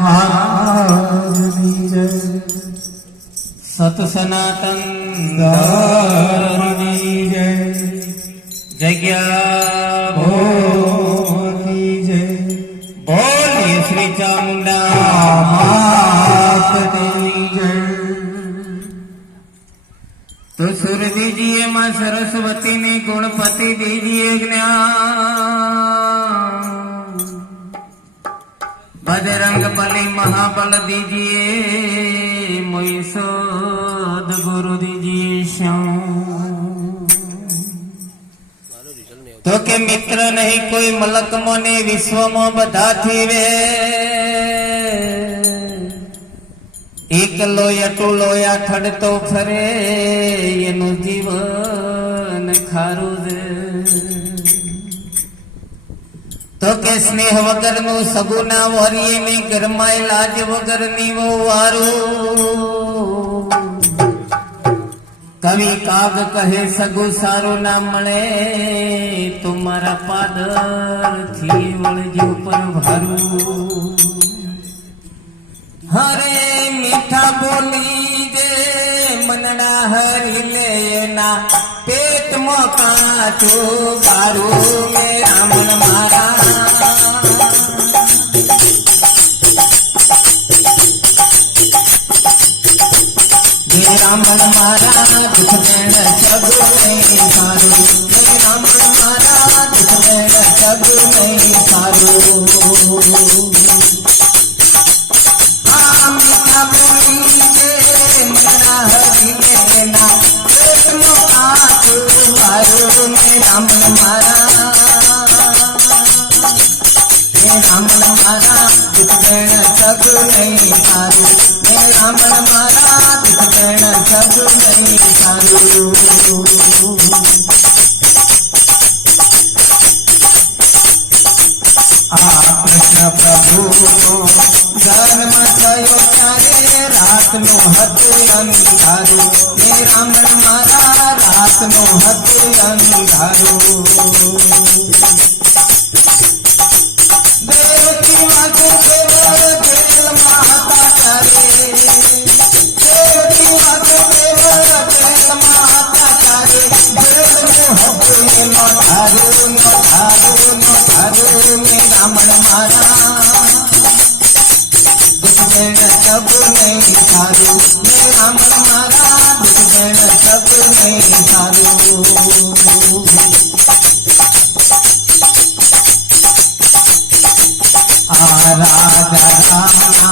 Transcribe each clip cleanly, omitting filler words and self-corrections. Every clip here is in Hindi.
महाराजनी जय। सत सनातन धर्मनी जय। जग्या भोगी जय। बोलिए श्री चामुंडा मातनी जय। तो सुर दीजिए माँ सरस्वती ने गुणपति दीजिए ज्ञान, बजरंग बली महाबल दीजिए, मोई सद्गुरु दीजिए श्याम। तो के मित्र नहीं कोई मलक मोने विश्व में बधा थी वे, એકલો અટુલો આખડતો ફરે એનું જીવન ખારું છે। તો કે સ્નેહ વગરનું સગુના વરીએ ને ઘરમાય લાજ વગરની વારું। કવિ કાગ કહે સગુ સારું ના મળે તો મારા પાદર થી વળજો પર ભારું। हरे मीठा बोली दे मनड़ा हरी लेना पेट में काचो बारू मेरा मन मारा। मेरा मन मारा दुख देण सगु नहीं सारू। मेरा मन मारा दुख देण सगु नहीं सारू। कृष्ण प्रभु जन्म थयो त्यारे रात नो हतो अंधारो। मेरा मन मारा रात नो हतो अंधारो। देवकी वासुदेव जेल माता तारे। देवकी वासुदेव जेल माता तारे। जेल नो हतो नो धारो नो धारो नो धारो। मेरा मन मारा दुख देण सगु नहीं सारू। मेरा मन मारा दुख देण सगु नहीं सारू। राजा रामना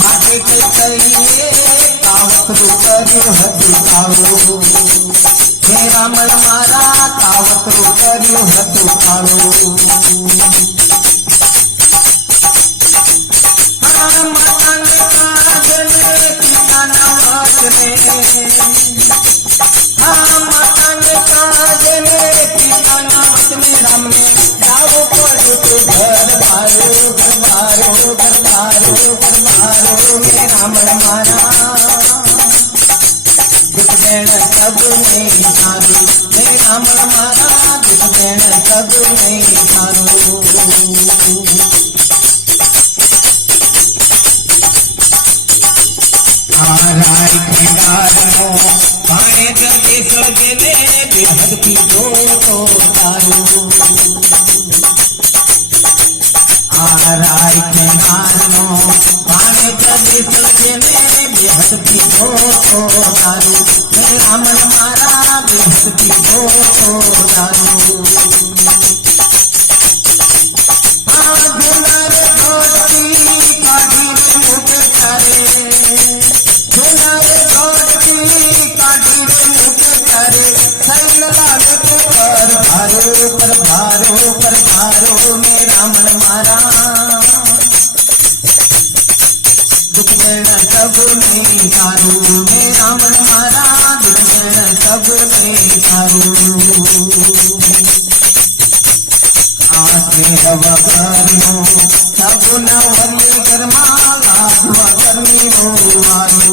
माटे के कहिए कावतरू कर्यो हतु काळो। मेरा मन मारा कावतरू कर्यो हतु काळो। मेरा मन मारा दुख देण सगु नहीं सारू। मेरा मन मारा दुख देण सगु नहीं सारू। राय खंडारो पाए जगे सगले बेहद की दो तो तारू। राय खंडारो पाए जगे सगले बेहद की दो तो तारू। मेरा मन मारा बेहद की दो तो तारू। मेरा मन मारा दुख देण सगु नहीं सारू। मेरा मन मारा दुख देण सगु नहीं सारू। आस्नेह वगरनो सगु न वरी गरमा लाज वगरनी नो वारू।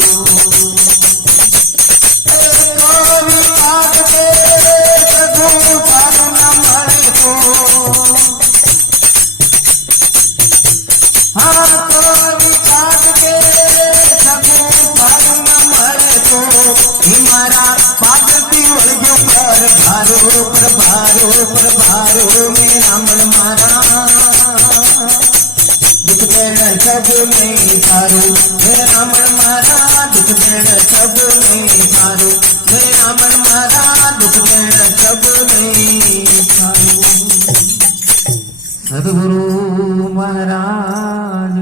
हाँ प्रभारो प्रभारो में रामण मारा दुख देण सब में सारो हे रामण मारा दुख देण सब में सारो हे रामण मारा दुख देण सब में सारो। सद्गुरु महाराज